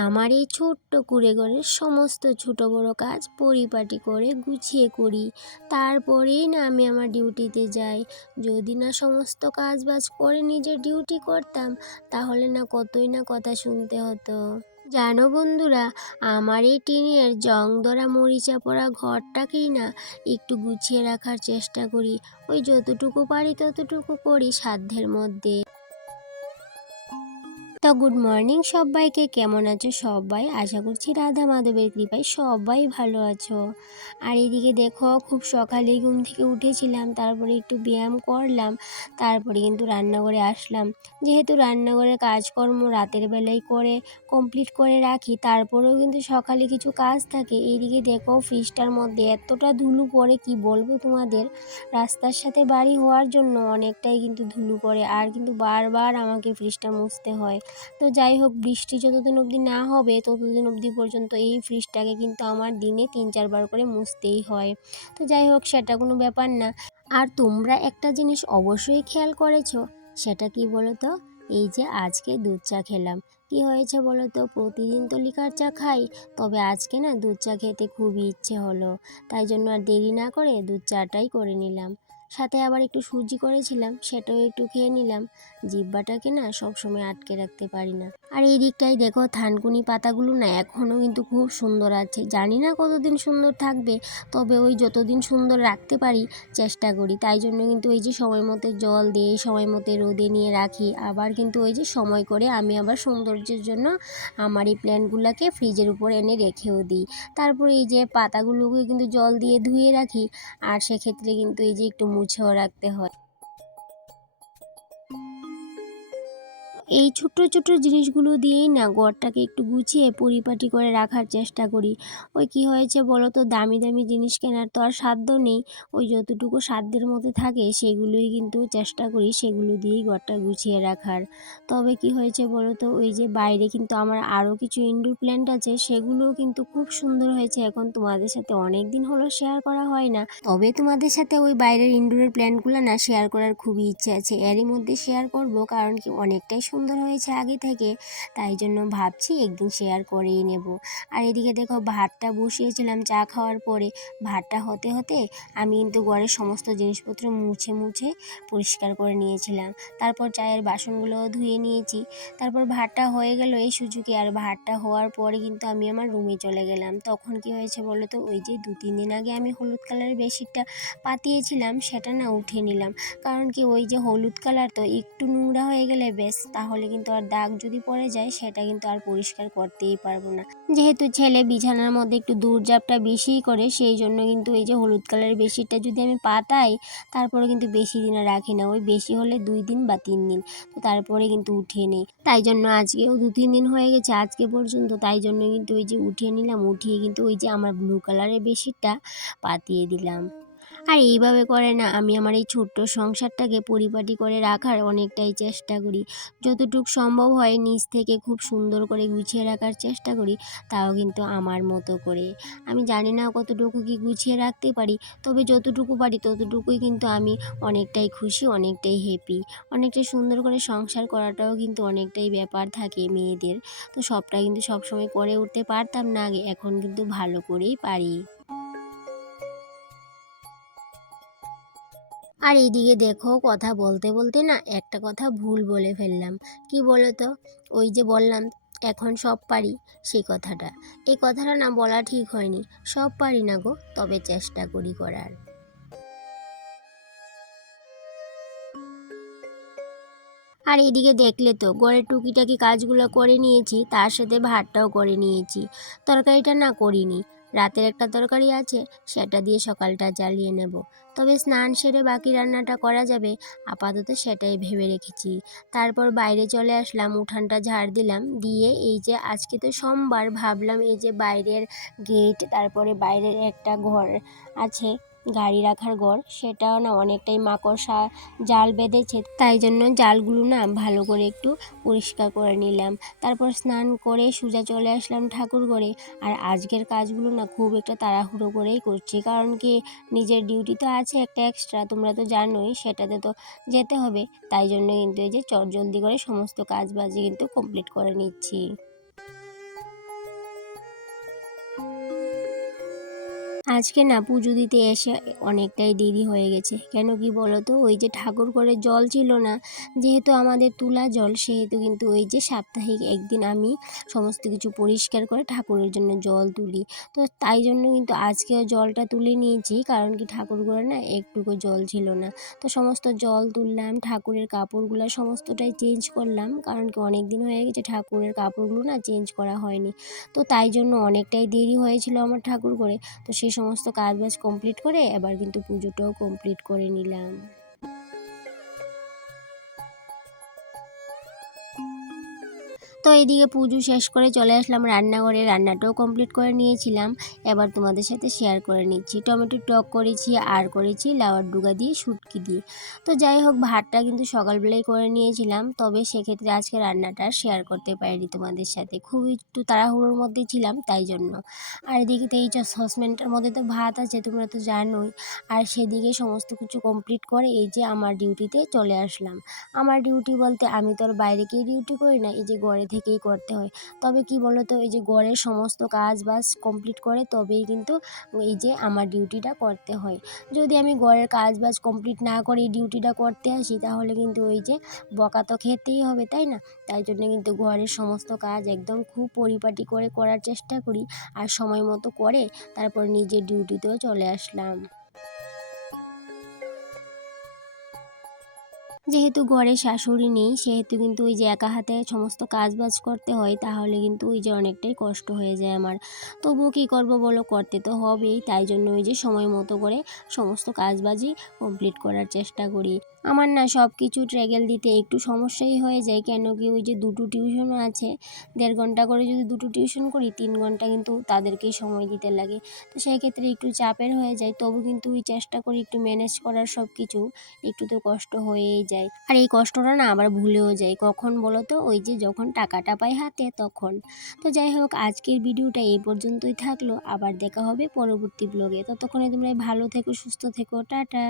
আমার এই ছোট্ট কুড়ে ঘরের সমস্ত ছোট বড় কাজ পরিপাটি করে গুছিয়ে করি। তারপরেই না আমি আমার ডিউটিতে যাই। যদি না সমস্ত কাজ বাজ করে নিজের ডিউটি করতাম, তাহলে না কতই না কথা শুনতে হতো। জানো বন্ধুরা, আমার এই টিনের জং ধরা মরিচা পড়া ঘরটাকেই না একটু গুছিয়ে রাখার চেষ্টা করি। ওই যতটুকু পারি ততটুকু করি সাধ্যের মধ্যে। গুড মর্নিং সবাইকে। কেমন আছো সবাই? আশা করছি রাধা মাধবের কৃপায় সবাই ভালো আছো। আর এদিকে দেখো, খুব সকালে ঘুম থেকে উঠেছিলাম, তারপরে একটু ব্যায়াম করলাম, তারপরে কিন্তু রান্নাঘরে আসলাম। যেহেতু রান্নাঘরের কাজকর্ম রাতের বেলায় করে কমপ্লিট করে রাখি, তারপরেও কিন্তু সকালে কিছু কাজ থাকে। এইদিকে দেখো ফ্রিজটার মধ্যে এতটা ধুলো পড়ে, কি বলব তোমাদের? রাস্তার সাথে বাড়ি হওয়ার জন্য অনেকটাই কিন্তু ধুলো পড়ে, আর কিন্তু বারবার আমাকে ফ্রিজটা মুছতে হয়। তো যাই হোক, বৃষ্টি যতদিন অবধি না হবে, ততদিন অবধি পর্যন্ত এই ফ্রিজটাকে কিন্তু আমার দিনে তিন, চারবার করে মুছতেই হয়। তো যাই হোক, সেটা কোনো ব্যাপার না। আর তোমরা একটা জিনিস অবশ্যই খেয়াল করেছ, সেটা কি বলো তো এই যে আজকে দুধ চা খেলাম। কি হয়েছে বলো তো প্রতিদিন তো লিকার চা খাই, তবে আজকে না দুধ চা খেতে খুবই ইচ্ছে হলো। তাই জন্য আর দেরি না করে দুধ চাটাই করে নিলাম। সাথে আবার একটু সুজি করেছিলাম, সেটাও একটু খেয়ে নিলাম। জিব্বাটাকে না সবসময় আটকে রাখতে পারি না। আর এই দিকটাই দেখো, থানকুনি পাতাগুলো না এখনও কিন্তু খুব সুন্দর আছে। জানি না কতদিন সুন্দর থাকবে, তবে ওই যতদিন সুন্দর রাখতে পারি, চেষ্টা করি। তাই জন্য কিন্তু ওই যে সময় মতো জল দিয়ে, সময় মতো রোদে নিয়ে রাখি। আবার কিন্তু ওই যে সময় করে আমি আবার সৌন্দর্যের জন্য আমার এই প্ল্যান্টগুলোকে ফ্রিজের উপর এনে রেখেও দিই। তারপর এই যে পাতাগুলোকে কিন্তু জল দিয়ে ধুয়ে রাখি, আর সেক্ষেত্রে কিন্তু এই যে একটু মুছেও রাখতে হয়। এই ছোট্ট ছোট্ট জিনিসগুলো দিয়েই না ঘরটাকে একটু গুছিয়ে পরিপাটি করে রাখার চেষ্টা করি। ওই কি হয়েছে বলো তো দামি দামি জিনিস কেনার তো আর সাধ্য নেই। ওই যতটুকু সাধ্যের মধ্যে থাকে সেগুলোই কিন্তু চেষ্টা করি সেগুলো দিয়েই ঘরটা গুছিয়ে রাখার। তবে কি হয়েছে বলো তো ওই যে বাইরে কিন্তু আমার আরও কিছু ইনডোর প্ল্যান্ট আছে, সেগুলোও কিন্তু খুব সুন্দর হয়েছে। এখন তোমাদের সাথে অনেক দিন হলো শেয়ার করা হয় না। তবে তোমাদের সাথে ওই বাইরের ইনডোরের প্ল্যান্টগুলো না শেয়ার করার খুবই ইচ্ছে আছে। এরই মধ্যে শেয়ার করব, কারণ কি অনেকটাই সুন্দর হয়েছে আগে থেকে, তাই জন্য ভাবছি একদিন শেয়ার করেই নেব। আর এদিকে দেখো ভাতটা বসিয়েছিলাম চা খাওয়ার পরে, ভাতটা হতে হতে আমি কিন্তু ঘরের সমস্ত জিনিসপত্র মুছে মুছে পরিষ্কার করে নিয়েছিলাম। তারপর চায়ের বাসনগুলোও ধুয়ে নিয়েছি। তারপর ভাতটা হয়ে গেল এই সুযোগে, আর ভাতটা হওয়ার পরে কিন্তু আমি আমার রুমে চলে গেলাম। তখন কি হয়েছে বলো তো, ওই যে দু তিন দিন আগে আমি হলুদ কালারের বেডশিটটা পাতিয়েছিলাম, সেটা না উঠে নিলাম। কারণ কি ওই যে হলুদ কালার তো, একটু নোংরা হয়ে গেলে বেশ তাহলে কিন্তু আর দাগ যদি পড়ে যায়, সেটা কিন্তু আর পরিষ্কার করতেই পারব না। যেহেতু ছেলে বিছানার মধ্যে একটু দৌড়ঝাপটা বেশিই করে, সেই জন্য কিন্তু এই যে হলুদ কালারের বেডশিটটা যদি আমি পাতাই, তারপরে কিন্তু বেশি দিন আর রাখি না। ওই বেশি হলে দুই দিন বা তিন দিন, তো তারপরে কিন্তু উঠিয়ে নেই। তাই জন্য আজকেও দু, তিন দিন হয়ে গেছে আজকে পর্যন্ত, তাই জন্য কিন্তু ওই যে উঠিয়ে নিলাম, উঠিয়ে কিন্তু ওই যে আমার ব্লু কালারের বেডশিটটা পাতিয়ে দিলাম। আর এইভাবে করে না আমি আমার এই ছোট্ট সংসারটাকে পরিপাটি করে রাখার অনেকটাই চেষ্টা করি। যতটুক সম্ভব হয় নিজ থেকে খুব সুন্দর করে গুছিয়ে রাখার চেষ্টা করি, তাও কিন্তু আমার মতো করে। আমি জানি না কতটুকু কি গুছিয়ে রাখতে পারি, তবে যতটুকু পারি ততটুকুই কিন্তু আমি অনেকটাই খুশি, অনেকটাই হ্যাপি অনেকটাই সুন্দর করে সংসার করাটাও কিন্তু অনেকটাই ব্যাপার থাকে মেয়েদের। তো সবটা কিন্তু সবসময় করে উঠতে পারতাম না, আগে এখন কিন্তু ভালো করেই পারি। আর এইদিকে দেখো কথা বলতে বলতে না একটা কথা ভুল বলে ফেললাম। কি বলো তো ওই যে বললাম, এখন সব পারি সেই কথাটা। এই কথাটা না বলা ঠিক হয়নি। সব পারি না গো, তবে চেষ্টা করি করার। আর এদিকে দেখলে তো গড়ের টুকিটাকি কাজগুলো করে নিয়েছি, তার সাথে ভাতটাও করে নিয়েছি। তরকারিটা না করিনি। রাতের একটা তরকারি আছে, সেটা দিয়ে সকালটা জ্বালিয়ে নেব। তবে স্নান সেরে বাকি রান্নাটা করা যাবে, আপাতত সেটাই ভেবে রেখেছি। তারপর বাইরে চলে আসলাম, উঠানটা ঝাড় দিলাম, দিয়ে এই যে আজকে তো সোমবার, ভাবলাম এই যে বাইরের গেট তারপরে বাইরের একটা ঘর আছে গাড়ি রাখার ঘর, সেটাও না অনেকটাই মাকড়সা, জাল বেঁধেছে। তাই জন্য জালগুলো না ভালো করে একটু পরিষ্কার করে নিলাম। তারপর স্নান করে সোজা চলে আসলাম ঠাকুর ঘরে। আর আজকের কাজগুলো না খুব একটা তাড়াহুড়ো করেই করছি। কারণ কি, নিজের ডিউটি তো আছে একটা এক্সট্রা তোমরা তো জানোই সেটাতে তো যেতে হবে। তাই জন্য কিন্তু এই যে চট জলদি করে সমস্ত কাজ বাজি কিন্তু কমপ্লিট করে নিচ্ছি। আজকে না পুজো দিতে এসে অনেকটাই দেরি হয়ে গেছে। কেন কি বলো তো ওই যে ঠাকুর করে জল ছিল না, যেহেতু আমাদের তুলা জল, সেহেতু কিন্তু ওই যে সাপ্তাহিক একদিন আমি সমস্ত কিছু পরিষ্কার করে ঠাকুরের জন্য জল তুলি। তো তাই জন্য কিন্তু আজকেও জলটা তুলে নিয়েছি, কারণ কি ঠাকুর করে না একটুকু জল ছিল না। তো সমস্ত জল তুললাম, ঠাকুরের কাপড়গুলো সমস্তটাই চেঞ্জ করলাম, কারণ কি অনেক দিন হয়ে গেছে ঠাকুরের কাপড়গুলো না চেঞ্জ করা হয়নি। তো তাই জন্য অনেকটাই দেরি হয়েছিল আমার ঠাকুর করে তো সেই সমস্ত কাজবাজ কমপ্লিট করে এবার কিন্তু পুজোটাও কমপ্লিট করে নিলাম। তো এদিকে পুজো শেষ করে চলে আসলাম রান্নাঘরে। রান্নাটাও কমপ্লিট করে নিয়েছিলাম। এবার তোমাদের সাথে শেয়ার করে নিচ্ছি। টমেটো টক করেছি, আর করেছি লাউয়ার ডুগা দিয়ে শুটকি দিয়ে। তো যাই হোক, ভাতটা কিন্তু সকালবেলায় করে নিয়েছিলাম। তবে সেক্ষেত্রে আজকে রান্নাটা শেয়ার করতে পারিনি তোমাদের সাথে। খুব একটু তাড়াহুড়োর মধ্যে ছিলাম তাই জন্য। আর এদিকে তো এই সসপ্যানটার মধ্যে তো ভাত আছে, তোমরা তো জানোই। আর সেদিকে সমস্ত কিছু কমপ্লিট করে এই যে আমার ডিউটিতে চলে আসলাম। আমার ডিউটি বলতে আমি তো আর বাইরে গিয়ে ডিউটি করি না, এই যে ঘরে থেকেই করতে হয়। তবে কি বলো তো এই যে ঘরের সমস্ত কাজ বাজ কমপ্লিট করে তবেই কিন্তু এই যে আমার ডিউটিটা করতে হয়। যদি আমি ঘরের কাজ বাজ কমপ্লিট না করে ডিউটিটা করতে আসি, তাহলে কিন্তু ওই যে বকা তো খেতেই হবে, তাই না? তাই জন্য কিন্তু ঘরের সমস্ত কাজ একদম খুব পরিপাটি করে করার চেষ্টা করি। আর সময় মতো করে তারপর নিজের ডিউটিতেও চলে আসলাম। যেহেতু ঘরে শাশুড়ি নেই, সেহেতু কিন্তু ওই যে একা হাতে সমস্ত কাজ বাজ করতে হয়, তাহলে কিন্তু ওই যে অনেকটাই কষ্ট হয়ে যায় আমার। তবুও কী করব বলো? করতে তো হবেই, তাই জন্য ওই যে সময় মতো করে সমস্ত কাজ বাজই কমপ্লিট করার চেষ্টা করি। আমার না সব কিছু ট্র্যাগেল দিতে একটু সমস্যাই হয়ে যায়, কেন কি ওই যে দুটো টিউশনও আছে, দেড় ঘণ্টা করে যদি দুটো টিউশন করি, তিন ঘণ্টা কিন্তু তাদেরকেই সময় দিতে লাগে। তো সেই ক্ষেত্রে একটু চাপের হয়ে যায়, তবু কিন্তু ওই চেষ্টা করি একটু ম্যানেজ করার সব কিছু একটু তো কষ্ট হয়েই যায়। আর এই কষ্টটা না আবার ভুলেও যায়, কখন বলো তো? ওই যে যখন টাকাটা পাই হাতে, তখন। তো যাই হোক, আজকের ভিডিওটা এই পর্যন্তই থাকল, আবার দেখা হবে পরবর্তী ব্লগে ততক্ষণে তোমরা ভালো থেকো, সুস্থ থেকো, টাটা।